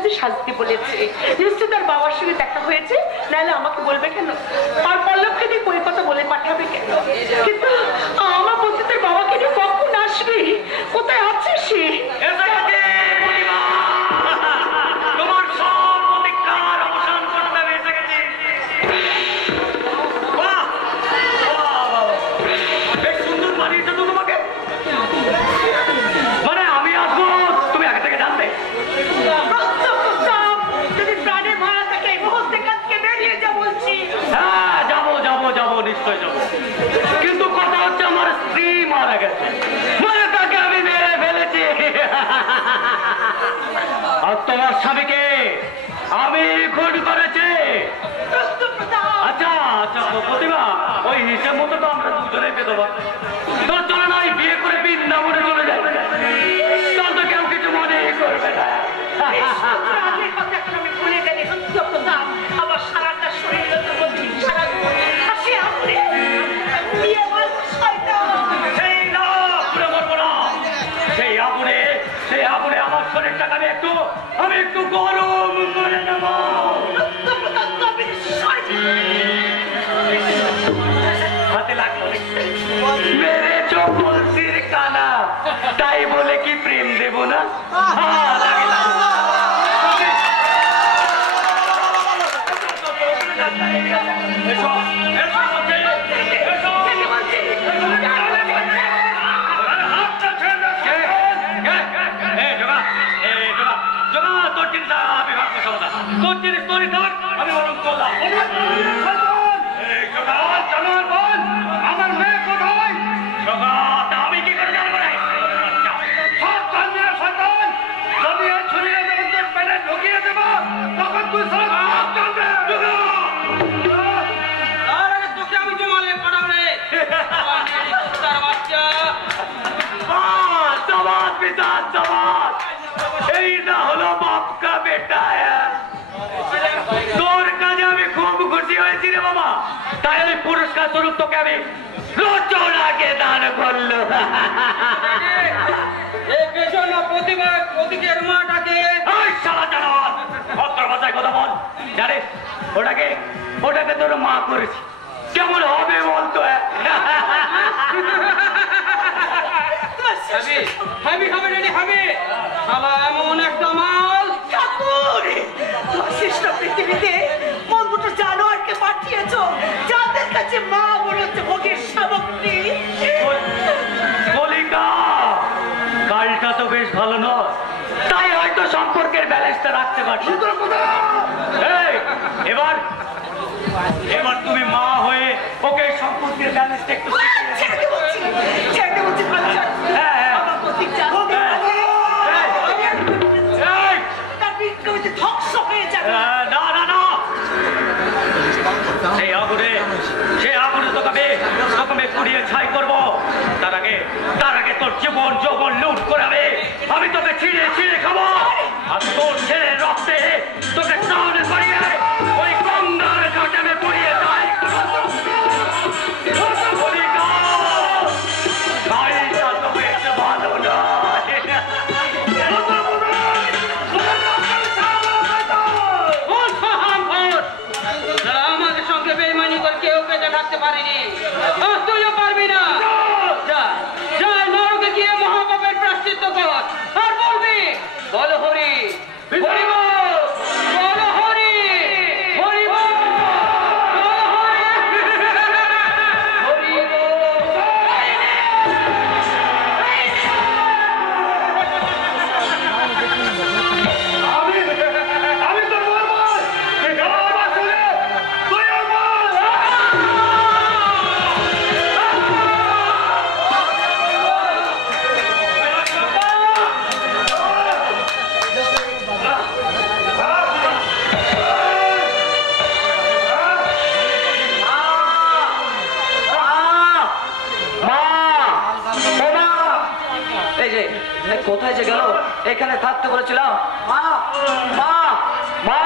সাজে সাজতে বলেছে। নিশ্চয় তার বাবার সঙ্গে দেখা হয়েছে, নাহলে আমাকে বলবে কেন? আর পল্লবকে দিয়ে কলকাতা বলে পাঠাবে কেন? কিন্তু আমার বলতে তার বাবাকে নিয়ে কখন আসবে? কোথায় আছে সে? তোমার সব প্রতীক্ষার অবসান করতে আমি এসে গেছি। বেশ সুন্দর বানিয়েছে তো তোমাকে। মানে আমি আসবো তুমি আগে থেকে জানতে? যদি প্রাণে মারা থাকে এই মুহূর্তে কাজকে বেরিয়ে যা বলছি। হ্যাঁ যাবো যাবো যাবো, নিশ্চয় যাবো। কিন্তু কথা হচ্ছে আমার স্ত্রী মারা গেছে, মানে তাকে আমি মেরে ফেলেছি। আর তোমার স্বামীকে আমি খুন করেছি। আচ্ছা আচ্ছা প্রতিভা, ওই হিসেব মতো তো আমরা দুজনেই বেদবা। তোর চলে না বিয়ে করে বৃন্দাবনে চলে যাবে, তোর তো কেউ কিছু মনেই করবে না। আমি ভুলে গেলি আমার সারাটা শরীর সেই আগুনে আমার শরীরটাকে আমি একটু গরম করে নেব। হাতে লাগলো মেরে চোখল সির কানা, তাই বলে কি প্রেম দেব না? আমি বরং করলাম আমার মেয়ে কোথায়? আমি কি করে জানবো? যদি ছুরিয়ে দেবেন পেলে ঢুকিয়ে দেব, তখন তুই তোকে আমি জমালে পড়াবে। এইটা হলো বাপ কা বেটা। তোর কাজে আমি খুব খুশি হয়েছি রে বাবা, তাই আমি পুরস্কার স্বরূপ তোকে আমি রচনাকে দান করলো। ভদ্র ভাষায় কথা বল। জানিস ওটাকে তোর মা করেছি, কেমন হবে বলতো? এমন একটা মাল পৃথিবীতে মনমুটো জানোয়ারকে পাঠিয়েছ, যাদের কাছে মা বলে হচ্ছে ভোগের সামগ্রী। কালটা তো বেশ ভালো নয়, তাই হয়তো সম্পর্কের ব্যালেন্সটা রাখতে পারছি। এবার তুমি মা হয়ে ওকে সম্পর্কের ব্যালেন্সটা একটু ধ্বংস হয়ে যাবে। সেই আগুনে তোকে পুড়িয়ে ছাই করবো। তার আগে তোর জীবন যৌবন লুট করাবে। আমি তোকে ছিঁড়ে ছিঁড়ে খাবো, আর তোর ছেলের রক্তে তোকে সামনে পড়িয়ে ওই গঙ্গার ঘাটে পুড়িয়ে ছাই করবো। ভালো না আমাদের সঙ্গে বেইমানি করে কেউ বেঁচে থাকতে পারেনি, তুইও পারবি না। নরকে গিয়ে মহাপাপের প্রায়শ্চিত্ত কর, আর বলবি বল হরি হরি বল হরি হরি বল হরি আমি তো বলবো কোথায় যে গেল? এখানে থাকতে বলেছিলাম। মা মা মা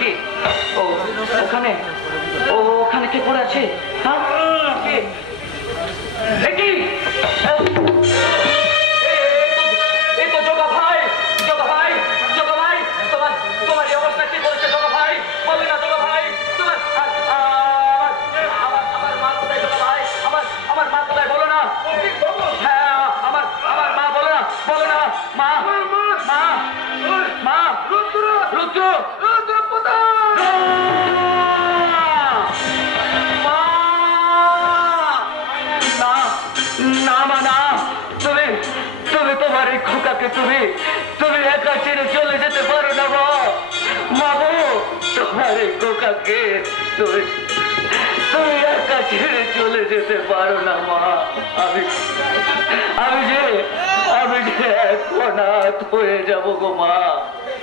কি ওখানে ওখানে কে পড়ে আছে? খোকাকে তুমি একা ছেড়ে চলে যেতে পারো না মা। মা গো, তোমার এই খোকাকে তুমি একা ছেড়ে চলে যেতে পারো না মা। আমি যে অনাথ হয়ে যাবো গো মা।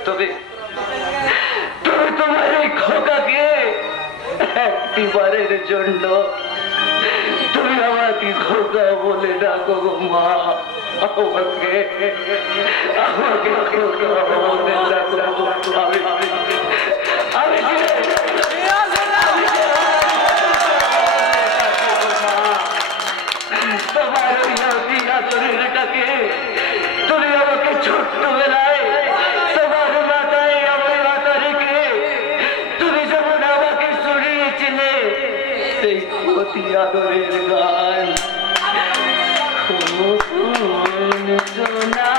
তুমি তোমার এই খোকাকে একটিবারের জন্য তুমি আমাকে খোকা বলে ডাকো গো মা। আমাকে খোকা বলে ডাকো। আমি তোমার ওই আদরেরটাকে তুমি আমাকে ছোট্টবেলায় তোমার মাথায় আমার মাথা রেখে তুমি যখন আমাকে শুনিয়েছিলে সেই অতি আদরের গান সোনা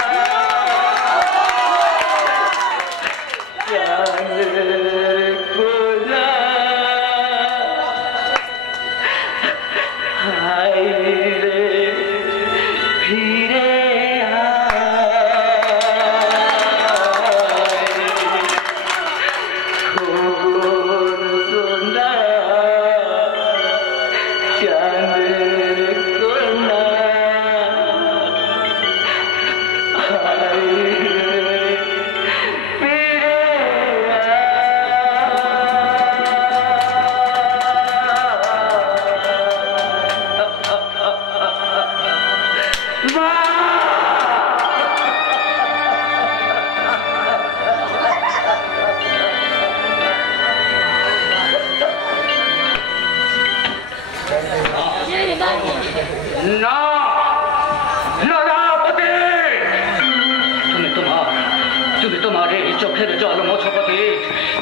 চোখের জল মোছো পতি,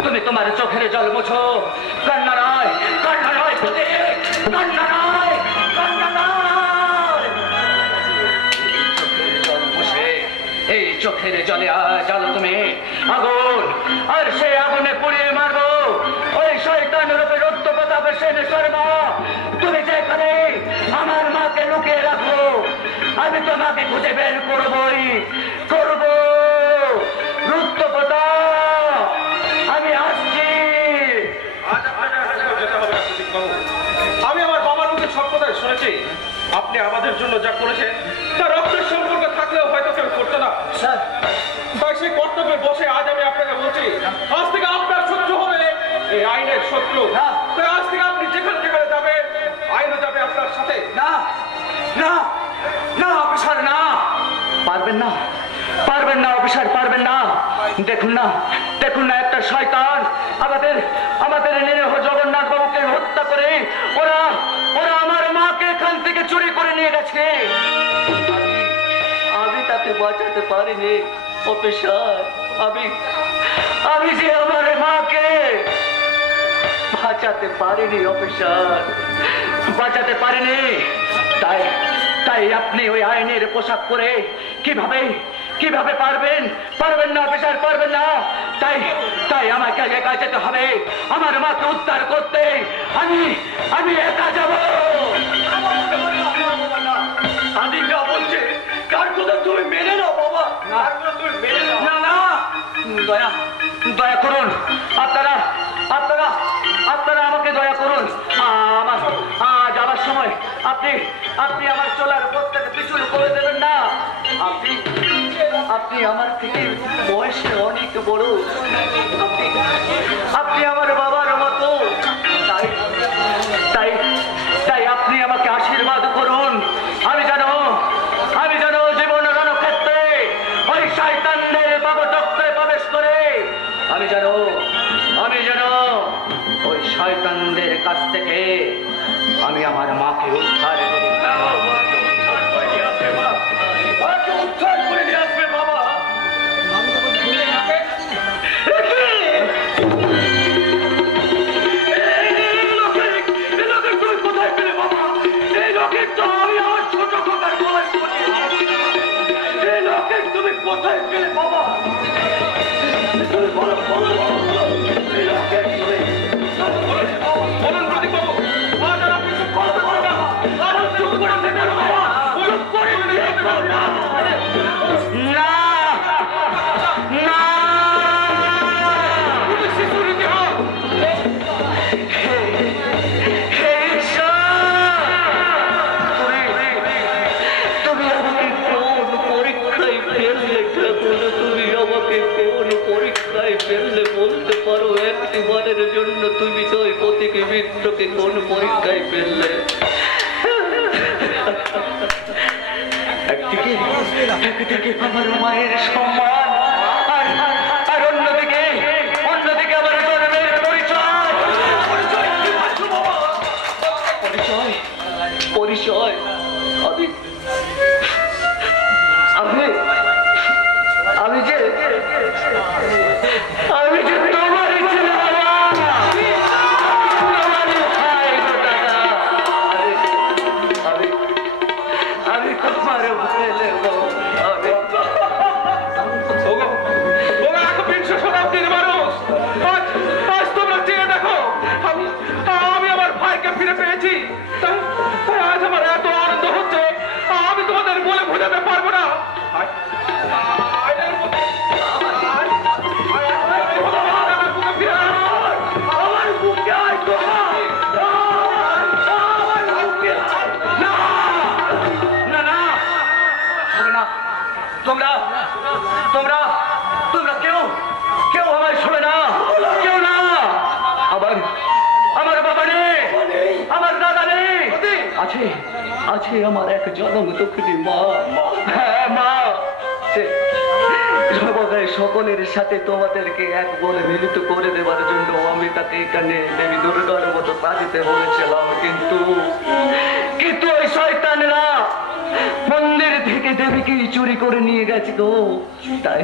তুমি তোমার চোখের জল মোছো। কান্না নয়, কান্না নয় পতি, কান্না নয়, কান্না নয়। চোখের জল মোছে, এই চোখের জলে জ্বালো তুমি আগুন, আর সেই আগুনে পুড়িয়ে মারবো ওই শয়তান রূপে রক্ত প্রতাপে সেন শর্মা। তুমি যেখানে আমার মাকে লুকিয়ে রাখো, আমি তোমাকে খুঁজে বের করবই করবো। আমি আসছি। আমি আমার বাবার মুখে সব কথাই শুনেছি। আপনি আমাদের জন্য যা করেছেন তা রক্তের সম্পর্ক থাকলেও হয়তো কেউ করতো না। তাই সেই কর্তব্যে বসে আজ আমি আপনাকে বলছি, আজ থেকে আপনার শত্রু হবে এই আইনের শত্রু। তাই আজ থেকে আপনি যেখানে যেখানে যাবেন আইনও যাবে আপনার সাথে। না না না অফিসার, না, পারবেন না, পারবেন না অফিসার, পারবেন না। দেখুন না, দেখুন না, একটা শয়তান আমাদের নিরীহ জগন্নাথ বাবুকে হত্যা করে ওরা আমার মাকে এখান থেকে চুরি করে নিয়ে গেছে। আমি তাকে বাঁচাতে পারিনি অফিসার। আমি যে আমার মাকে বাঁচাতে পারিনি অফিসার, বাঁচাতে পারিনি। তাই আপনি ওই আইনের পোশাক পরে কিভাবে পারবেন না অফিসার, পারবেন না। তাই আমাকে একা যেতে হবে আমার মাকে উদ্ধার করতে। আমি একা যাব। আদিকা বলছে কার কথা তুমি মেনে নাও বাবা, কার কথা তুমি মেনে নাও। না না, দয়া করুন, আপনারা আমাকে দয়া করুন। আমার যাওয়ার সময় আপনি আমার চলার পথ থেকে পিছু করে দেবেন না। আপনি আমার থেকে বয়সে অনেক বড়, আপনি আমার বাবার মতো। তাই আপনি আমাকে আশীর্বাদ করুন। আমি যেন জীবন রণক্ষেত্রে ওই শয়তানদের পাবচক্রে প্রবেশ করে আমি যেন ওই শয়তানদের কাছ থেকে আমি আমার মাকে উদ্ধার করি। উদ্ধার করে দিয়ে আসবে বাবা। তুই কোথায় পেলে বাবা? এই লোকের তো আমি আমার ছোট খোকার খবর করি। এই লোকের তুমি কোথায় পেলে বাবা? বলুন প্রদীপ বাবু, আজ আর আপনি কথা বলবেন না। একদিকে আমার মায়ের সম্মান, আর অন্যদিকে আমার জন্মের পরিচয়। পরিচয় আমি যে তোমারই ছেলে বাবা, তোমারই ভাই গো দাদা, আমি তোমার ছেলে বাবা। একবিংশ শতাব্দীর মানুষ, আজ তোমরা চেয়ে দেখো, আমি আমার ভাইকে ফিরে পেয়েছি। তাই আজ আমার এত আনন্দ হচ্ছে, আমি তোমাদের বলে বোঝাতে পারবো না। তোমরা কেউ আমায় শোনে না, কেউ না। আমার বাবা নেই, আমার দাদা নেই, আছে আমার এক জনম দুঃখিনী মা। হ্যাঁ মা, জগতের সকলের সাথে তোমাদেরকে এক বলে মিলিত করে দেওয়ার জন্য আমি তাকে এখানে দেবী দুর্গার মতো সাজিতে বলেছিলাম, কিন্তু ওই শয়তানেরা মন্দির থেকে দেবীকে চুরি করে নিয়ে গেছে গো। তাই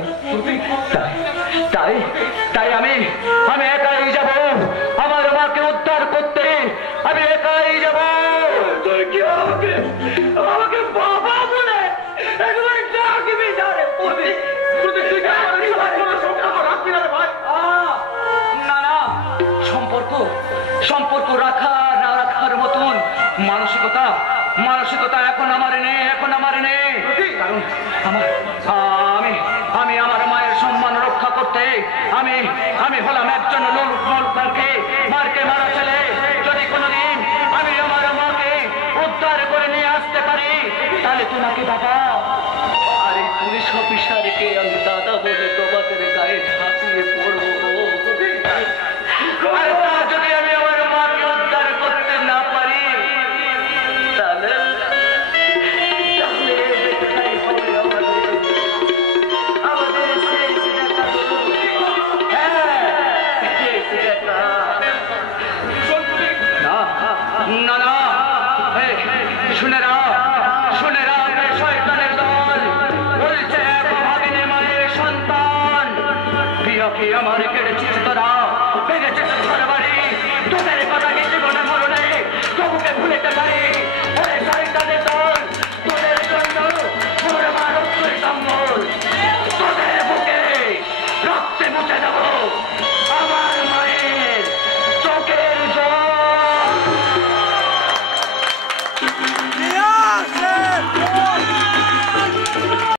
আমি একাই যাব আমার মাকে উদ্ধার করতে, আমি একাই যাব। তুই কি আমাকে বাবা বলে একবার ডাকবি না রে? না, সম্পর্ক রাখা না রাখার মতন মানসিকতা এখন আমার নেই, কারণ আমি আমার মায়ের সম্মান রক্ষা করতে আমি হলাম একজন মারকে মারা ছেলে। যদি কোনোদিন আমি আমার মাকে উদ্ধার করে নিয়ে আসতে পারি, তাহলে তোমাকে বাবা আর এই পুলিশ অফিসারকে আমি দাদা বলে তোমাদের গায়ে ঝাঁপিয়ে পড়বো। আর তা যদি আমি আমার মাকে উদ্ধার করতে না পারি, তাহলে শুনেরা শয়তানের দল বলছে ভাগিনী মায়ের সন্তান প্রিয়কে আমার কেড়েছিস তোরা, ভেঙেছিস ঘর বাড়ি, তোদের কথা কি জীবনে মরণে তবুকে ভুলেতে পারি।